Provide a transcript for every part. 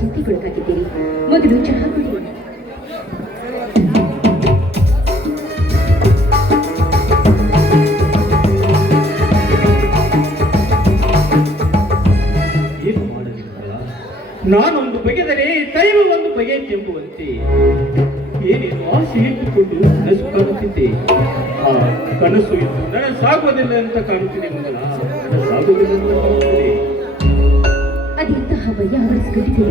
ಚಿಂತೆಗೊಳಗಾಗಿದ್ದೀರಿ. ಮೊದಲು ಚಹಾ ಕುಡಿ. ನಾನೊಂದು ಬಗೆದರೆ ದೈವ ಒಂದು ಬಗೆ ಎಂಬುವಂತೆ ಏನೇನು ಆಸೆ ಇಟ್ಟುಕೊಂಡು ಕನಸು ಕಾಣುತ್ತಿದ್ದೆ. ಆ ಕನಸು ಇದ್ದು ನನಸಾಗುವುದಿಲ್ಲ ಅಂತ ಕಾಣುತ್ತಿದೆ ಮಂಗಲ, ನನಸಾಗುವುದಿಲ್ಲ ಅಂತ ಕಾಣುತ್ತಿದೆ. ಅದೆಂತಹ ಭಯ ಆವರಿಸಿಕೊಂಡಿದೆ.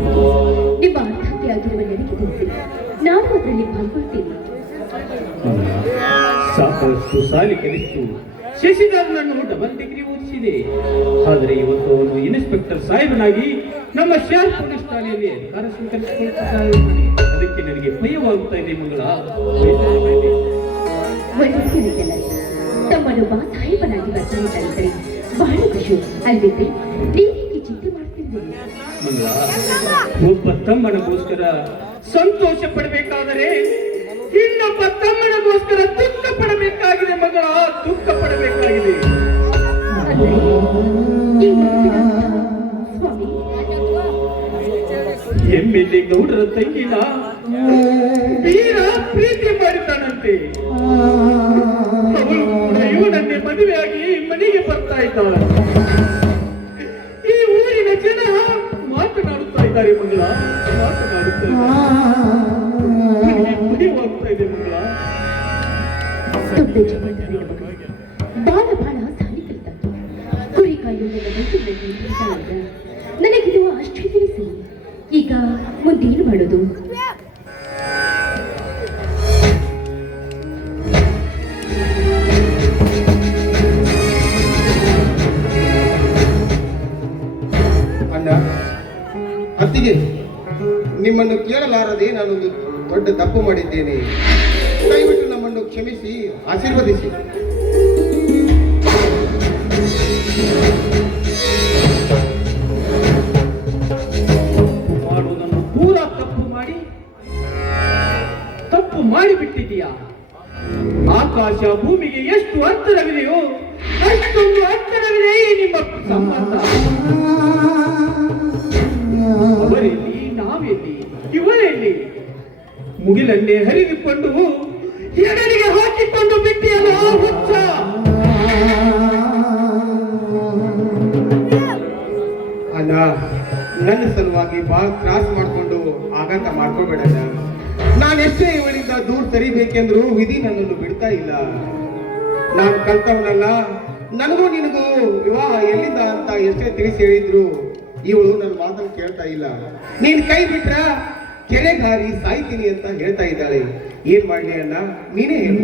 ನಿಮ್ಮ ಆತ್ಮಹತ್ಯೆ ಆಗಿರುವ ನನಗೆ ತಿಳಿಸಿ, ನಾನು ಅದರಲ್ಲಿ ಪಾಲ್ಗೊಳ್ತೀನಿ. ಸಾಕಷ್ಟು ಸಾಲಿ ಕಲಿತು ಶಶಿಧರನನ್ನು ಡಬಲ್ ಡಿಗ್ರಿ ಓದಿಸಿದೆ. ಆದರೆ ಇವತ್ತು ಅವನು ಇನ್ಸ್ಪೆಕ್ಟರ್ ಸಾಹೇಬನಾಗಿ ನಮ್ಮ ಶಹರ್ ಪೊಲೀಸ್ ಠಾಣೆಯಲ್ಲಿ ಅಧಿಕಾರ ಸ್ವೀಕರಿಸಿಕೊಳ್ಳುತ್ತಿದ್ದಾರೆ. ಅದಕ್ಕೆ ನನಗೆ ಭಯವಾಗುತ್ತಾ ಇದೆ ಮಗಳ. ತಮ್ಮನ್ನು ಬಾ ಸಾಹೇಬನಾಗಿ ಬರ್ತಾಯಿದ್ದಾರೆ. ಬಹಳ ಖುಷಿ ಅಲ್ವಿದ್ದೆ. ನೀವೇಕೆ ಚಿಂತೆ ಮಾಡ್ತಿದ್ದೀರಿ ಮಗಳ? ಒಬ್ಬ ತಮ್ಮನಿಗೋಸ್ಕರ ಸಂತೋಷ ಪಡಬೇಕಾದರೆ ಇನ್ನೊಬ್ಬ ತಮ್ಮನಿಗೋಸ್ಕರ ದುಃಖ ಪಡಬೇಕಾಗಿದೆ ಮಗಳ, ದುಃಖ ಪಡಬೇಕಾಗಿದೆ. ಎಮ್ಮೆಲ್ಲೆ ಗೌಡರ ತಂಗಿನ ವೀರ ಪ್ರೀತಿ ಮಾಡಿದ್ದಾನಂತೆ. ಅವಳು ಕೂಡ ಇವನನ್ನೇ ಮದುವೆಯಾಗಿ ಮನೆಗೆ ಬರ್ತಾ ಇದ್ದಾಳೆ. ಈ ಊರಿನ ಜನ ಮಾತನಾಡುತ್ತಾ ಇದ್ದಾರೆ ಮಗಳ, ಮಾತನಾಡುತ್ತಾ ಭಯವಾಗ್ತಾ ಇದೆ ಮಗಳ. ದೊಡ್ಡ ಜಮೀನ್ದಾರಿನ ಮಗಳು ಬಾಳ ಬಾಳ ಸಾಲಿ ಕಲಿತದ್ದು. ಕುರಿ ಕಾಯುವುದನ್ನು ನನಗಿದು ಆಶ್ಚರ್ಯವೇ ಸರಿ. ಈಗ ಮುಂದೇನು ಮಾಡೋದು? ಅಣ್ಣ, ಅತ್ತಿಗೆ, ನಿಮ್ಮನ್ನು ಕೇಳಲಾರದೆ ನಾನೊಂದು ದೊಡ್ಡ ತಪ್ಪು ಮಾಡಿದ್ದೇನೆ. ದಯವಿಟ್ಟು ನಮ್ಮನ್ನು ಕ್ಷಮಿಸಿ ಆಶೀರ್ವದಿಸಿ. ಮಾಡುವುದನ್ನು ಪೂರ ತಪ್ಪು ಮಾಡಿಬಿಟ್ಟಿದೀಯಾ. ಆಕಾಶ ಭೂಮಿಗೆ ಎಷ್ಟು ಅಂತರವಿದೆಯೋ ಅಷ್ಟೊಂದು ಅಂತರವಿದೆ ನಿಮ್ಮ ಸಂಬಂಧ. ಅವರೆಲ್ಲಿ, ನಾವೆಲ್ಲಿ, ಇವರೆಲ್ಲಿ? ಮುಗಿಲನ್ನೇ ಹರಿದುಕೊಂಡು ಎಡರಿಗೆ ಹಾಕಿಕೊಂಡು ಬಿಟ್ಟಿಯಲ್ಲ ಹುಚ್ಚ. ಅಣ್ಣ, ನನ್ನ ಸಲುವಾಗಿ ಬಹಳ ತ್ರಾಸ ಮಾಡಿಕೊಂಡು ಆಘಾತ ಮಾಡ್ಕೋಬೇಡ. ನಾನೆಷ್ಟೇ ಇವಳಿಂದ ದೂರ ಸರಿಬೇಕೆಂದ್ರು ವಿಧಿ ನನ್ನನ್ನು ಬಿಡ್ತಾ ಇಲ್ಲ. ನಾನು ಕಲ್ತವನಲ್ಲ, ನನಗೂ ನಿನಗೂ ವಿವಾಹ ಎಲ್ಲಿಂದ ಅಂತ ಎಷ್ಟೇ ತಿಳಿಸಿ ಹೇಳಿದ್ರು ಇವಳು ನನ್ನ ಮಾತನ್ನು ಕೇಳ್ತಾ ಇಲ್ಲ. ನೀನ್ ಕೈ ಬಿಟ್ರ ಕೆರೆಗಾರಿ ಸಾಯ್ತೀನಿ ಅಂತ ಹೇಳ್ತಾ ಇದ್ದಾಳೆ. ಏನ್ ಮಾಡ್ಲಿ ಅಣ್ಣ, ನೀನೇ ಹೇಳು.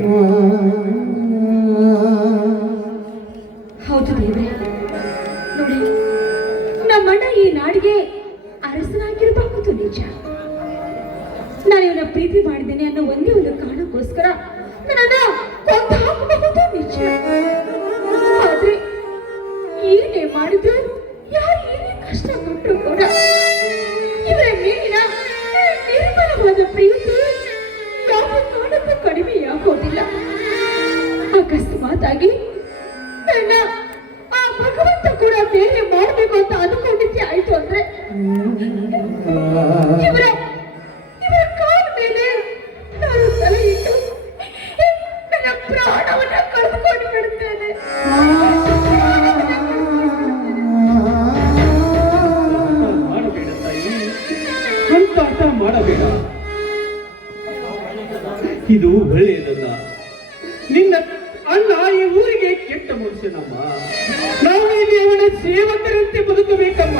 ಹೌದು ದೇವ್ರೆ, ನೋಡಿ, ನಮ್ಮಣ್ಣ ಈ ನಾಡಿಗೆ ಅರಸನಾಗಿರಬಹುದು ನಿಜ. ನಾನು ಇವನ ಪ್ರೀತಿ ಮಾಡಿದ್ದೇನೆ ಅನ್ನೋ ಒಂದೇ ಒಂದು ಕಾರಣಕ್ಕೋಸ್ಕರ ನನ್ನನ್ನ ಕೊಂದು ಹಾಕಬಹುದು ನಿಜ. ಆದ್ರೆ ಏನೇ ಮಾಡಿದ್ರು, ಯಾರು ಏನೇ ಕಷ್ಟ ಕೊಟ್ಟರು ಕೂಡ ಇವರ ಮೇಲಿನ ನಿರ್ಮಲವಾದ ಪ್ರೀತಿ ಯಾವ ಕಾರಣಕ್ಕೂ ಕಡಿಮೆಯಾಗೋದಿಲ್ಲ. ಅಕಸ್ಮಾತಾಗಿ ನನ್ನ ಆ ಭಗವಂತ ಕೂಡ ಬೇರೆ ಮಾಡಬೇಕು ಅಂತ ಅನ್ಕೊಂಡಿದ್ದೆ ಆಯ್ತು ಅಂದ್ರೆ ಇವರ ಕಾಲ ಮೇಲೆ ನಾನು ತಲೆ ಇಟ್ಟು ನನ್ನ ಪ್ರಾಣವನ್ನ ಕಳೆದುಕೊಂಡು ಬಿಡುತ್ತೇನೆ. ಮಾಡಬೇಡ ತಾಯಿ, ಅಂತ ಅರ್ಥ ಮಾಡಬೇಡ. ಇದು ಒಳ್ಳೆಯದಲ್ಲ. ನಿನ್ನ ಅಣ್ಣ ಈ ಊರಿಗೆ ಕೆಟ್ಟ ಮನುಷ್ಯನಮ್ಮ. ನಾವು ಇಲ್ಲಿ ಅವನ ಸೇವಕರಂತೆ ಬದುಕಬೇಕಮ್ಮ.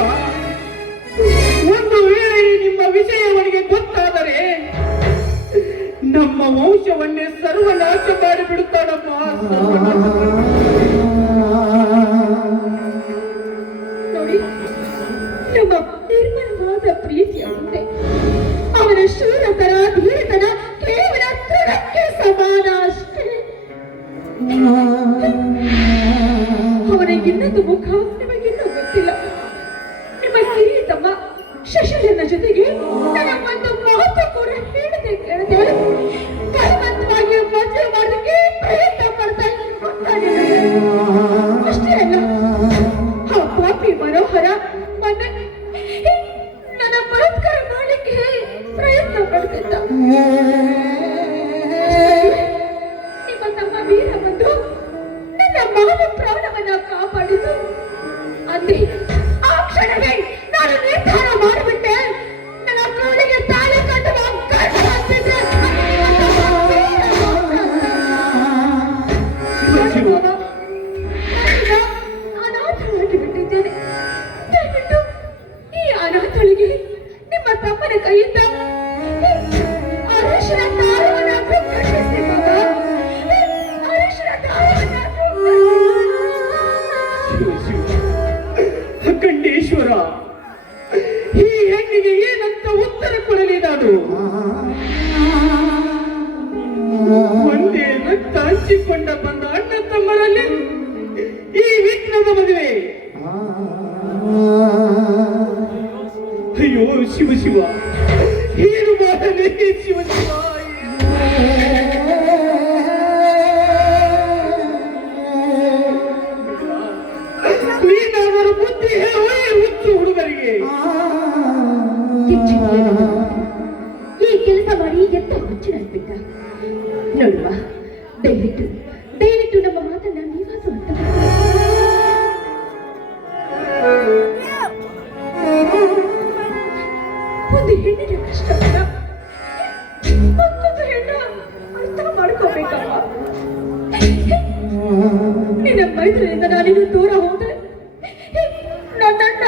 ಒಂದು ವೇಳೆ ನಿಮ್ಮ ವಿಷಯ ಅವನಿಗೆ ಗೊತ್ತಾದರೆ ನಮ್ಮ ವಂಶವನ್ನೇ ಸರ್ವನಾಶ ಮಾಡಿಬಿಡುತ್ತಾನಮ್ಮ. ನೋಡಿ, ನಮ್ಮ ನಿರ್ಮಲವಾದ ಪ್ರೀತಿಯ ಮುಂದೆ ಅವನ ಶೂರತನ, ಧೀರತನ ಕೇವಲ ತೃಣಕ್ಕೆ ಸಮಾನ ಅಷ್ಟೇ. ಅವನ ಇನ್ನೊಂದು ಮುಖ ನಿಮಗಿನ್ನೂ ಗೊತ್ತಿಲ್ಲ. ನಿಮ್ಮ ಹಿರಿಯ ತಮ್ಮ ಶಶಿಧರನ ಜೊತೆಗೆ ನನ್ನ ಒಂದು ಮಾತು ಕೂಡ ಹೇಳದೆ ಕೇಳದೆ ಬಲವಂತವಾಗಿ ಮದುವೆ ಮಾಡೋದಕ್ಕೆ ಪ್ರಯತ್ನ ಪಡ್ತಾ ಇದ್ದಾರೆ. ಅಷ್ಟೇ ಅಲ್ಲ, ಆ ಪಾಪಿ ಮನೋಹರ ನನ್ನ ಬಲಾತ್ಕಾರ ವೀರ ಬಂದು ನನ್ನ ಮಾವ ಪ್ರಾಣವನ್ನ ಕಾಪಾಡಿತು. ಅಂದೆ ಆ ಕ್ಷಣವೇ ನಾನು ನಿರ್ಧಾರ ಮಾಡಿಬಿಟ್ಟೆ, ನನ್ನ ಕೋಳಿಗೆ ತಾಳಿ ಕಟ್ಟುವ ಗಂಡನಂತಿದ್ದೆ. ಅನಾಥವಾಗಿ ಬಿಟ್ಟಿದ್ದೇನೆ. ದಯವಿಟ್ಟು ಈ ಅನಾಥಳಿಗೆ ನಿಮ್ಮ ತಮ್ಮನ ಕೈಯಿಂದ ಅರಿಶಿನ ದಾರವನ್ನಾದ್ರೂ ಕಟ್ಟಿಸಿ ಬಾಬಾ. ಅರಿಶಿನ ದಾರವನ್ನಾದ್ರೂ ಖಂಡೇಶ್ವರ, ಈ ಹೆಣ್ಣಿಗೆ ಏನಂತ ಉತ್ತರ ಕೊಡಲಿ ನಾನು? ಒಂದೇ ರಕ್ತ ಹಂಚಿಕೊಂಡ ಬಂದ ಅಣ್ಣ ತಮ್ಮರಲ್ಲಿ ಈ ವಿಘ್ನದ ಮದುವೆ. ಅಯ್ಯೋ ಶಿವ ಶಿವ, ಏನು ಮಾಡಲೇ ಶಿವ ಶಿವ. ನೀನಾದರೂ ಬುದ್ಧಿ ಹೇಳುವ ಹುಚ್ಚು ಹುಡುಗರಿಗೆ. ಈ ಕೆಲಸ ಮಾಡಿ ಎಂತ ಹುಚ್ಚಿನಾಗ್ಬಿಟ್ಟ ನೋಡುವ. ದಯವಿಟ್ಟು ದಯವಿಟ್ಟು ನಮ್ಮ ಮಾತನ್ನ ನೀವಾದ್ರೂ ಅರ್ಥ ಒಂದು ಹೆಣ್ಣಿನ ಕಷ್ಟವನ್ನ ಮತ್ತೊಂದು ಹೆಣ್ಣು ಅರ್ಥ ಮಾಡ್ಕೋಬೇಕಲ್ಲ. ನಿನ್ನ ಮೈತ್ರಿಯಿಂದ ನಾನಿನ್ನು ದೂರ ಹೋದ್ರೆ ನನ್ನಣ್ಣ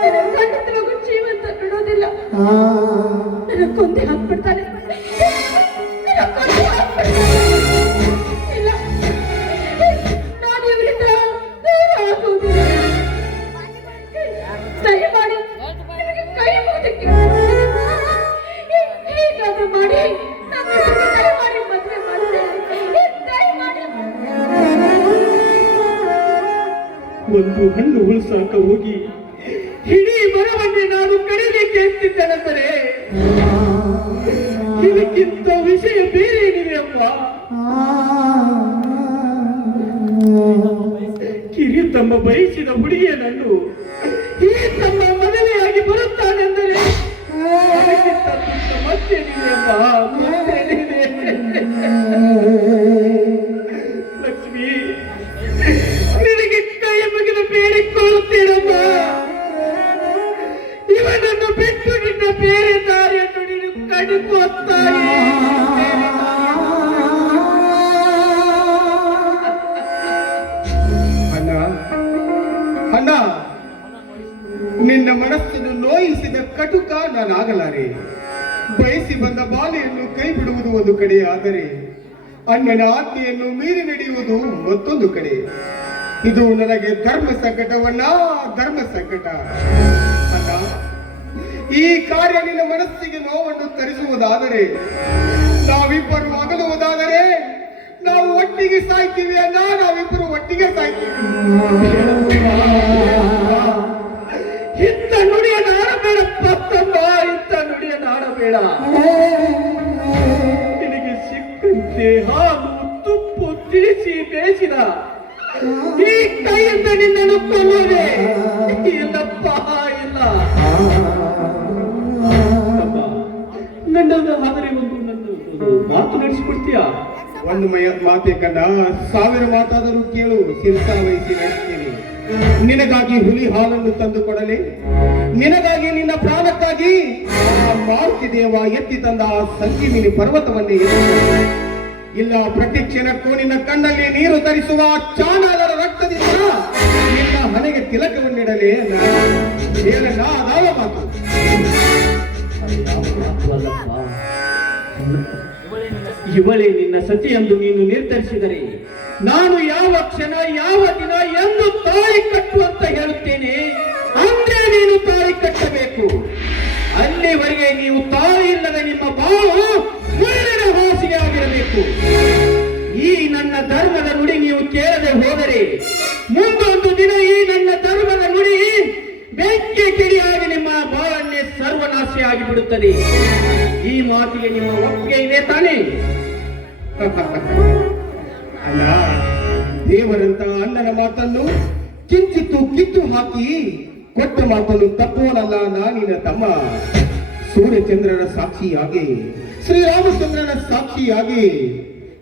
ನನ್ನ ಖಂಡಿತವಾಗೂ ಜೀವಂತ ಬಿಡೋದಿಲ್ಲ. ನನ್ನ ಕೊಂದೆ ಹಾಕ್ಬಿಡ್ತಾನೆ. ನನ್ನ ಕೊಂದೆ ಹಾಕ್ಬಿಡ್ತಾನೆ. ಇಲ್ಲ, ನಾನು ಇವರಿಂದ ದೂರ ಆಗುವುದಿಲ್ಲ. ದಯಮಾಡಿ ನಿಮಗೆ ಕೈ ಮುಗಿದಕ್ಕೆ ಹೀಗಾದ್ರೂ ಮಾಡಿ ನನ್ನ ದಯಮಾಡಿ ಮದುವೆ ಮಾಡಿದೆ. ದಯಮಾಡಿ ಒಂದು ಹಣ್ಣು ಉಳಿಸಾಕ ಹೋಗಿ ಇಡೀ ಮರವನ್ನೇ ನಾನು ಕಡಿಲಿಕ್ಕೆ ಎತ್ತಿದ್ದೇನೆಂದರೆ ಇದಕ್ಕಿಂತ ವಿಷಯ ಬೇರೆ ಏನಿದೆ ಅಪ್ಪ? ಕಿರಿ ತಮ್ಮ ಬಯಸಿದ ಹುಡುಗಿಯನನ್ನು ಈ ತಮ್ಮ ಮದುವೆಯಾಗಿ ಬರುತ್ತಾನೆಂದರೆ ಅದಕ್ಕಿಂತ ಮತ್ತೇನಿದೆ ಅಪ್ಪ? ಮತ್ತೇನಿದೆ? ಲಕ್ಷ್ಮಿ, ನಿನಗೆ ಕೈ ಮುಗಿದು ಬೇಡಿಕೊಳ್ಳುತ್ತೇನಮ್ಮ. ಇವನನ್ನು ಬಿಟ್ಟು ನಿನ್ನ ಬೇರೆ ದಾರಿಯನ್ನು ನೀನು ಕಂಡುಕೊತ್ತಾಯಿ. ಅಣ್ಣ ಅಣ್ಣ, ನಿನ್ನ ಮನಸ್ಸನ್ನು ನೋಯಿಸಿದ ಕಟುಕ ನಾನಾಗಲಾರೆ. ಬಯಸಿ ಬಂದ ಬಾಲೆಯನ್ನು ಕೈ ಬಿಡುವುದು ಒಂದು ಕಡೆ, ಆದರೆ ಅಣ್ಣನ ಆಜ್ಞೆಯನ್ನು ಮೀರಿ ನಡೆಯುವುದು ಮತ್ತೊಂದು ಕಡೆ. ಇದು ನನಗೆ ಧರ್ಮ ಸಂಕಟವನ್ನ, ಧರ್ಮ ಸಂಕಟ. ಅಣ್ಣ, ಈ ಕಾರ್ಯ ನಿನ್ನ ಮನಸ್ಸಿಗೆ ನೋವನ್ನು ತರಿಸುವುದಾದರೆ, ನಾವಿಬ್ಬರು ಅಗಲುವುದಾದರೆ ನಾವು ಒಟ್ಟಿಗೆ ಸಾಯ್ತೀವಿ ಅಣ್ಣ. ನಾವಿಬ್ಬರು ಒಟ್ಟಿಗೆ ಸಾಯ್ತೀವಿ. ಇಂಥ ನುಡಿಯನ್ನು ಆಡಬೇಡ ಪತ್ತಮ್ಮ, ಇಂಥ ನುಡಿಯನ್ನು ಆಡಬೇಡ. ನಿನಗೆ ಸಿಕ್ಕಂತೆ ಹಾಲು ತುಪ್ಪು ತಿಳಿಸಿ ಬೇಯಿಸಿದ ಈ ಕೈಯಿಂದ ನಿನ್ನನ್ನು ಕೊಲ್ಲುವುದೇ? ಇಲ್ಲಪ್ಪ, ಇಲ್ಲ. ನನ್ನದು ಆದರೆ ಒಂದು ಮಾತು ನಡೆಸಿಕೊಡ್ತೀಯಾ? ಒಂದು ಮಾತೆ ಕಣ್ಣ, 1000 ಮಾತಾದರೂ ಕೇಳು, ಶಿರಸ ವಹಿಸಿ ನಡೆಸ್ತೀನಿ. ನಿನಗಾಗಿ ಹುಲಿ ಹಾಲನ್ನು ತಂದು ಕೊಡಲಿ? ನಿನಗಾಗಿ ನಿನ್ನ ಪ್ರಾಣಕ್ಕಾಗಿ ಆ ಮಾರುತಿ ದೇವ ಎತ್ತಿ ತಂದ ಆ ಸಂಜೀವಿನಿ ಪರ್ವತವನ್ನೇ ಎತ್ತಿ, ಇಲ್ಲ ಪ್ರತಿ ಕ್ಷಣಕ್ಕೂ ನಿನ್ನ ಕಣ್ಣಲ್ಲಿ ನೀರು ತರಿಸುವ ಚಾಣಾಲರ ರಕ್ತದಿಂದ ನಿನ್ನ ಮನೆಗೆ ತಿಲಕವನ್ನಿಡಲಿ? ಏನಲ್ಲ ಅದಾವ ಮಾತು. ಇವಳೇ ನಿನ್ನ ಸತಿ ಎಂದು ನೀನು ನಿರ್ಧರಿಸಿದರೆ ನಾನು ಯಾವ ಕ್ಷಣ ಯಾವ ದಿನ ಎಂದು ತಾಳಿ ಕಟ್ಟು ಅಂತ ಹೇಳುತ್ತೇನೆ. ಅಂದ್ರೆ ನೀನು ತಾಳಿ ಕಟ್ಟಬೇಕು. ಅಲ್ಲಿವರೆಗೆ ನೀವು ತಾಳಿ ಇಲ್ಲದ ನಿಮ್ಮ ಬಾಳು ಮುಳ್ಳಿನ ಹಾಸಿಗೆ ಆಗಿರಬೇಕು. ಈ ನನ್ನ ಧರ್ಮದ ನುಡಿ ನೀವು ಕೇಳದೆ ಹೋದರೆ ಮುಂದೊಂದು ದಿನ ಈ ನನ್ನ ಧರ್ಮದ ನುಡಿ ಬೆಂಕಿ ಕಿಡಿಯಾಗಿ ನಿಮ್ಮ ಬಾಳನ್ನೇ ಸರ್ವನಾಶಿಯಾಗಿ ಬಿಡುತ್ತದೆ. ಈ ಮಾತಿಗೆ ನಿಮ್ಮ ಒಪ್ಪಿಗೆ ಇದೆ ತಾನೇ? ಅಲ್ಲ, ದೇವರಂತ ಅಣ್ಣನ ಮಾತನ್ನು ಕಿಂಚಿತ್ತು ಕಿತ್ತು ಹಾಕಿ ಕೊಟ್ಟ ಮಾತನ್ನು ತಪ್ಪುವನಲ್ಲ ನಾನಿನ ತಮ್ಮ. ಸೂರ್ಯಚಂದ್ರನ ಸಾಕ್ಷಿಯಾಗಿ, ಶ್ರೀರಾಮಚಂದ್ರನ ಸಾಕ್ಷಿಯಾಗಿ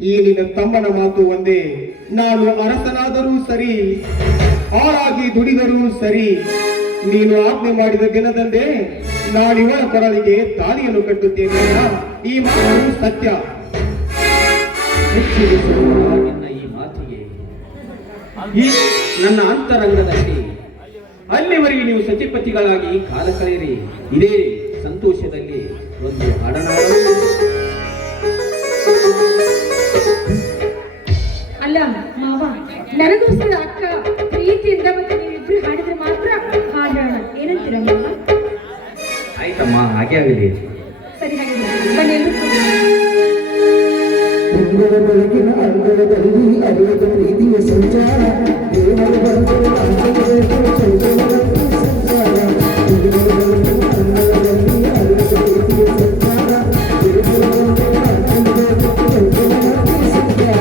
ಈ ನಿನ್ನ ತಮ್ಮನ ಮಾತು ಒಂದೇ, ನಾನು ಅರಸನಾದರೂ ಸರಿ, ಆಳಾಗಿ ದುಡಿದರೂ ಸರಿ, ನೀನು ಆಜ್ಞೆ ಮಾಡಿದ ದಿನದಂದೇ ನಾನಿವಳ ಕೊರಳಿಗೆ ತಾಳಿಯನ್ನು ಕಟ್ಟುತ್ತೇನೆ ಅಣ್ಣ. ಈ ಮಾತು ಸತ್ಯ. ಮೆಚ್ಚುಗೆಸುವ ನಿನ್ನ ಈ ಮಾತಿಗೆ ಈ ನನ್ನ ಅಂತರಂಗದಲ್ಲಿ ಅಲ್ಲಿವರೆಗೆ ನೀವು ಸತಿಪತಿಗಳಾಗಿ ಕಾಲ ಕಳೆಯಿರಿ. ಇದೇ ಸಂತೋಷದಲ್ಲಿ ಒಂದು ಹಾಡನಾಡಲು. ಅಲ್ಲ ಮಾವ, ನನಗೋಸ್ಕರ ಅಕ್ಕ ಪ್ರೀತಿಯಿಂದ ಮತ್ತೆ ನೀವಿಬ್ರು ಹಾಡಿದ್ರೆ ಮಾತ್ರ ಹಾಡೋಣ. ಏನಂತೀರ ಮಾವ? ಆಯ್ತಮ್ಮ, ಹಾಗೆ ಆಗಲಿ. ಸರಿ, ಹಾಗೆ ಬನ್ನಿ ಎಲ್ರೂ ಕೂತ್ಕೊಳ್ಳಿ. ಬೆಂಗಳ ಬೆಳಗಿನ ಅಂಗಳದಲ್ಲಿ ಅರಿಯದ ಪ್ರೀತಿಯ ಸಂಚಾರ, ದೇವರ ಬಂದರೆ ಅಂಗಳದಲ್ಲಿ ಸಂಚಾರ. ಬೆಂಗಳ ಬೆಳಗಿನ ಅಂಗಳದಲ್ಲಿ ಅರಿಯದ ಪ್ರೀತಿಯ ಸಂಚಾರ, ದೇವರ ಬಂದರೆ ಅಂಗಳದಲ್ಲಿ ಸಂಚಾರ.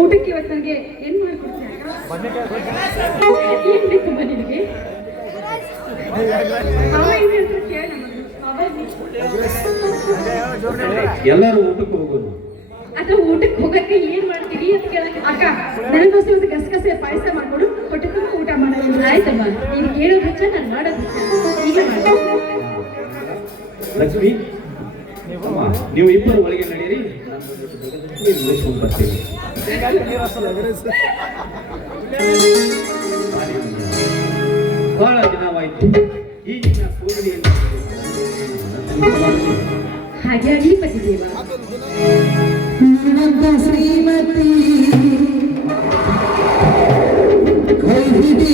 ಊಟಕ್ಕೆ ಇವತ್ತು ನನಗೆ ಏನ್ ಮಾಡ್ಕೊಡ್ತೀಯ? ಏನ್ ಬೇಕು ನಿನಗೆ? ಮಾವ ಏನ್ ಹೇಳ್ತಾರೆ ಕೇಳ. ಎಲ್ಲರೂ ಊಟಕ್ಕೆ ಹೋಗೋಣ. ಹತ್ರ ಊಟಕ್ಕೆ ಹೋಗಕ್ಕೆ ಏನ್ ಮಾಡ್ತೀವಿ ಅಂತ ಕೇಳಕ್ಕೆ ಅಕ್ಕ ನನಗೋಸ್ಕರ ಒಂದು ಗಸಗಸೆ ಪಾಯಸ ಮಾಡ್ಕೊಡು ಹೊಟ್ಟೆ ತುಂಬ ಊಟ ಮಾಡೋದು. ಆಯ್ತಮ್ಮ, ನೀನು ಕೇಳೋದು ಹೆಚ್ಚ ನಾನು ಮಾಡೋದು ಈಗ ಲಕ್ಷ್ಮಿ ಅಮ್ಮ, ನೀವು ಇಬ್ಬರು ಒಳಗೆ ನಡೆಯಿರಿ, ನಾನು ಮುಗಿಸ್ಕೊಂಡು ಬರ್ತೀನಿ. ಬಹಳ ದಿನವಾಯಿತು ಈಗಿನ ಕೋವಿಡಿಯನ್ನು ಹಾಗೆ ಆಗಲಿ ಪತಿದೇವ. ನನ್ನಂತ ಶ್ರೀಮತಿ ಕೈ ಹಿಡಿ